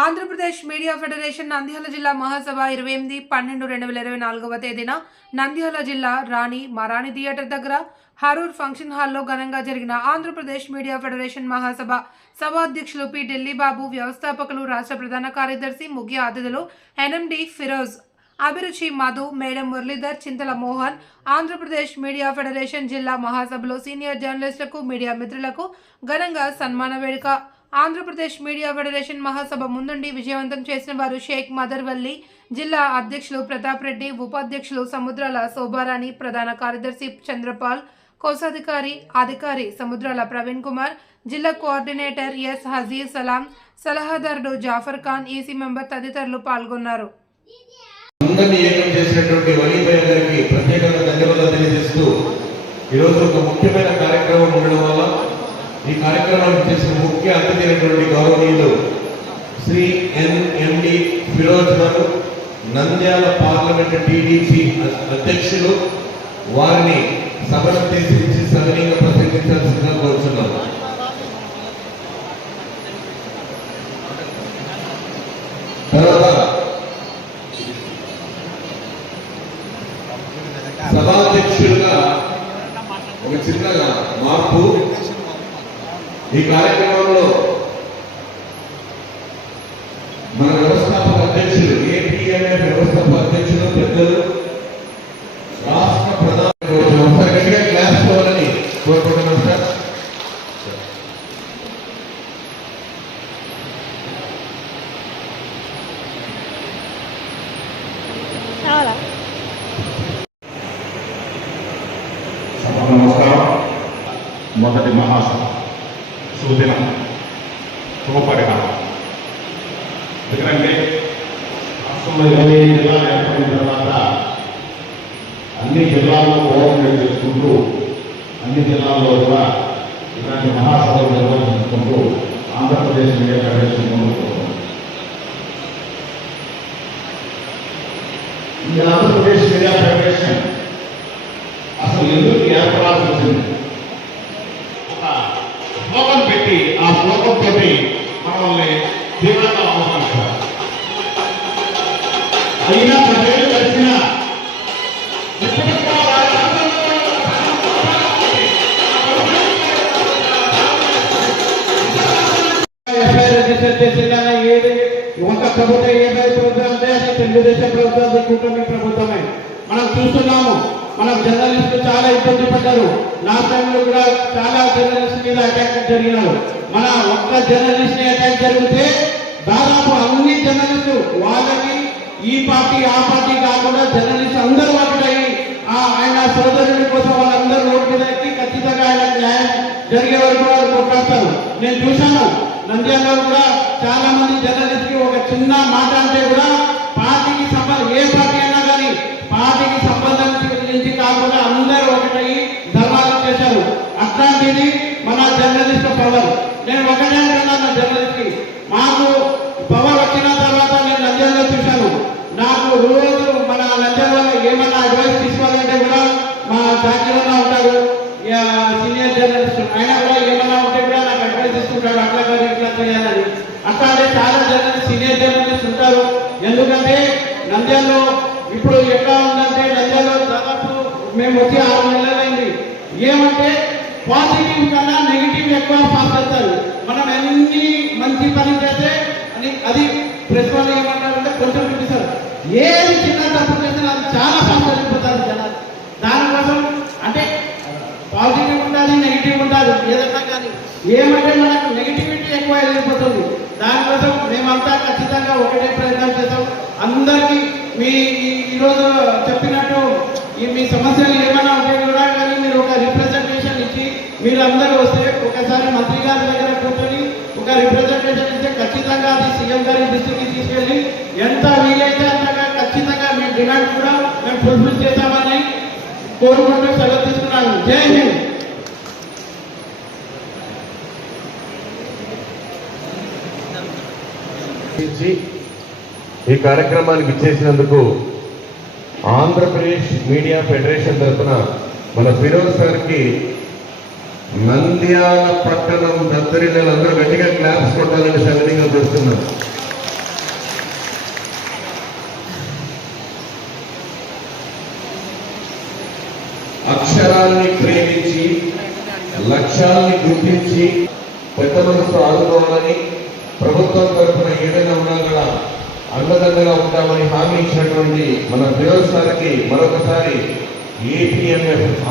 Andhra Pradesh media federation Nandyal జిల్లా మహాసభ 28/12/2024 తేదీన నంద్యాల జిల్లా రాణి మరాణి థియేటర్ దగ్గర హరూర్ ఫంక్షన్ హాల్లో ఘనంగా జరిగిన ఆంధ్రప్రదేశ్ మీడియా ఫెడరేషన్ మహాసభ సభాధ్యక్షులు పి ఢిల్లీ బాబు, వ్యవస్థాపకులు, రాష్ట్ర ప్రధాన కార్యదర్శి, ముఖ్య అతిథులు ఎన్ఎండి ఫిరోజ్, అభిరుచి మధు, మేడం మురళీధర్, చింతల మోహన్, ఆంధ్రప్రదేశ్ మీడియా ఫెడరేషన్ జిల్లా మహాసభలో సీనియర్ జర్నలిస్టులకు, మీడియా మిత్రులకు ఘనంగా సన్మాన వేడుక. ఆంధ్రప్రదేశ్ మీడియా ఫెడరేషన్ మహాసభ ముందుండి విజయవంతం చేసిన వారు షేక్ మదర్వల్లి, జిల్లా అధ్యక్షులు ప్రతాప్ రెడ్డి, ఉపాధ్యక్షులు సముద్రాల శోభారాణి, ప్రధాన కార్యదర్శి చంద్రపాల్, కోశాధికారి అధికారి సముద్రాల ప్రవీణ్ కుమార్, జిల్లా కోఆర్డినేటర్ ఎస్ హజీర్ సలాం, సలహాదారుడు జాఫర్ ఖాన్, ఈసీ మెంబర్ తదితరులు పాల్గొన్నారు. అందరినీ ఏకం చేసినటువంటి వలీభయ్య గారికి ప్రత్యేకంగా ధన్యవాదాలు తెలియజేస్తూ ఈరోజు ఒక ముఖ్యమైన కార్యక్రమం ఉండడం వల్ల ఈ కార్యక్రమానికి చేసిన ముఖ్య అతిథి అయినటువంటి గౌరవనీయులు శ్రీ ఎన్ఎండి ఫిరోజ్ గారు, నంద్యాల పార్లమెంట్ టీడీపీ అధ్యక్షులు, వారిని సభను తీర్చి సవినీయంగా ప్రసంగించాల్సిందిగా కోరుతున్నాను. తర్వాత సభాధ్యక్షులుగా ఒక చిన్న మార్పు. ఈ కార్యక్రమంలో మన వ్యవస్థాపక అధ్యక్షులు, ఏపీఎంఎఫ్ వ్యవస్థాపక అధ్యక్షులు, పెద్దలు, రాష్ట్ర ప్రధాన గట్టిగా క్లాస్ పోవాలని కోరుకుంటున్నాం సార్. నమస్కారం. మొదటి మహాసభ శుభదినం, శుభపరిణామం. ఎందుకంటే రాష్ట్రంలో 25 జిల్లాలు ఏర్పడిన తర్వాత అన్ని జిల్లాల్లో కోఆర్డినేట్ చేసుకుంటూ అన్ని జిల్లాల్లో కూడా ఇలాంటి మహాసభలు నిర్వహించుకుంటూ ఆంధ్రప్రదేశ్ మీడియా ఫెడరేషన్ ముందుకు ఈ ఆంధ్రప్రదేశ్ మీడియా ఫెడరేషన్ అసలు ఎందుకు ఏర్పడాల్సి వచ్చింది? ఒక స్లోగన్ పెట్టి ఆ స్లోగన్ తోటి మనల్ని తీవ్రంగా అవమానిస్తారు. అయినా 10 ఏళ్ళు గడిచిన ఏది ఒక ప్రభుత్వం ఏదైతే ప్రభుత్వం అంటే అది తెలుగుదేశం ప్రభుత్వం, కూటమి ప్రభుత్వమే. మనం చూస్తున్నాము. మన జర్నలిస్టులు చాలా ఇబ్బంది పడ్డారు. నా టైంలో కూడా చాలా జర్నలిస్ట్ మీద అటాక్ జరిగినారు. మన ఒక్క జర్నలిస్ట్ అటాక్ జరిగితే దాదాపు అన్ని జర్నలిస్టు వాళ్ళకి ఈ పార్టీ ఆ పార్టీ కాకుండా జర్నలిస్ట్ అందరూ ఒకటై ఆయన సోదరుడి కోసం వాళ్ళందరూ రోడ్డు మీద ఎక్కి ఖచ్చితంగా ఆయన న్యాయం జరిగే వరకు వాళ్ళు కొట్లాడతారు. నేను చూశాను నంద్యాలలో కూడా చాలా మంది జర్నలిస్ట్ కి ఒక చిన్న మాట అంటే కూడా పార్టీకి సంబంధం, ఏ పార్టీ అయినా కానీ పార్టీకి సంబంధం నుంచి కాకుండా అందరూ ఒకటై ధర్మాలు చేశారు. అట్లాంటిది మన జర్నలిస్ట్ పవర్. నేను ఒకటే అంటున్నాను జర్నలిస్ట్ కి, మాకు పవర్ వచ్చిన తర్వాత నేను నంద్యాలలో చూశాను. నాకు రోజు మన నంద్యాలలో ఏమన్నా అడ్వైస్ తీసుకోవాలంటే కూడా మా జాతీయంగా ఉంటారు సీనియర్ జర్నలిస్ట్, ఆయన కూడా ఏమన్నా ఉంటే కూడా నాకు అడ్వైస్ ఇస్తుంటాడు, అట్లా కాదు ఇట్లా చేయాలని. అట్లాంటి చాలా జర్నలిస్ట్ సీనియర్ జర్నలిస్ట్ ఉంటారు. ఎందుకంటే నంద్యాలలో ఇప్పుడు ఎట్లా ఉందంటే నంద్యాలలో దాదాపు మేము వచ్చి 6 నెలలైంది. ఏమంటే పాజిటివ్ కన్నా నెగిటివ్ ఎక్కువ పాస్ అవుతారు. మనం ఎన్ని మంచి పని చేస్తే అది ప్రెస్ వాళ్ళు ఏమంటారంటే కొంచెం చూపిస్తారు. ఏది చిన్న తప్పు చేసినా అది చాలా పాస్ అయిపోతారు జనాలు. దానికోసం అంటే పాజిటివ్ ఉండాలి, నెగిటివ్ ఉండాలి ఏదన్నా కానీ. ఏమంటే మనకు నెగిటివిటీ ఎక్కువ వెళ్ళిపోతుంది. దానికోసం మేమంతా ఖచ్చితంగా ఒకటే ప్రయత్నం చేస్తాం. అందరికీ మీ ఈరోజు చెప్పినట్టు మీ సమస్యలు ఏమైనా ఉంటే కూడా కానీ మీరు ఒక రిప్రజెంటేషన్ ఇచ్చి మీరు అందరూ వస్తే ఒకసారి మంత్రి గారి దగ్గర కూర్చొని ఒక రిప్రజెంటేషన్ ఇస్తే ఖచ్చితంగా అది సీఎం గారి దృష్టికి తీసుకెళ్ళి ఎంత వీలైతే అంతగా ఖచ్చితంగా మీ డిమాండ్ కూడా మేము ఫుల్ఫిల్ చేస్తామని కోరుకుంటూ సెలవు తీసుకున్నాను. జై హింద్. ఈ కార్యక్రమానికి ఇచ్చేసినందుకు ఆంధ్రప్రదేశ్ మీడియా ఫెడరేషన్ తరఫున మన ఫిరోజ్ గారికి నంద్యాల పట్టణం దత్తరిల్లలందరూ గట్టిగా క్లాప్స్ కొట్టాలని సవినీయంగా కోరుతున్నాను. కష్టాన్ని ప్రేమించి లక్ష్యాలని గుర్తించి పెద్ద మనసు ఆదుకోవాలని ప్రభుత్వం తరఫున ఏదైనా ఉన్నా కూడా అండదండగా ఉంటామని హామీ ఇచ్చినటువంటి మన ఫిరోజ్ సార్కి మరొకసారి ఏపీఎంఎఫ్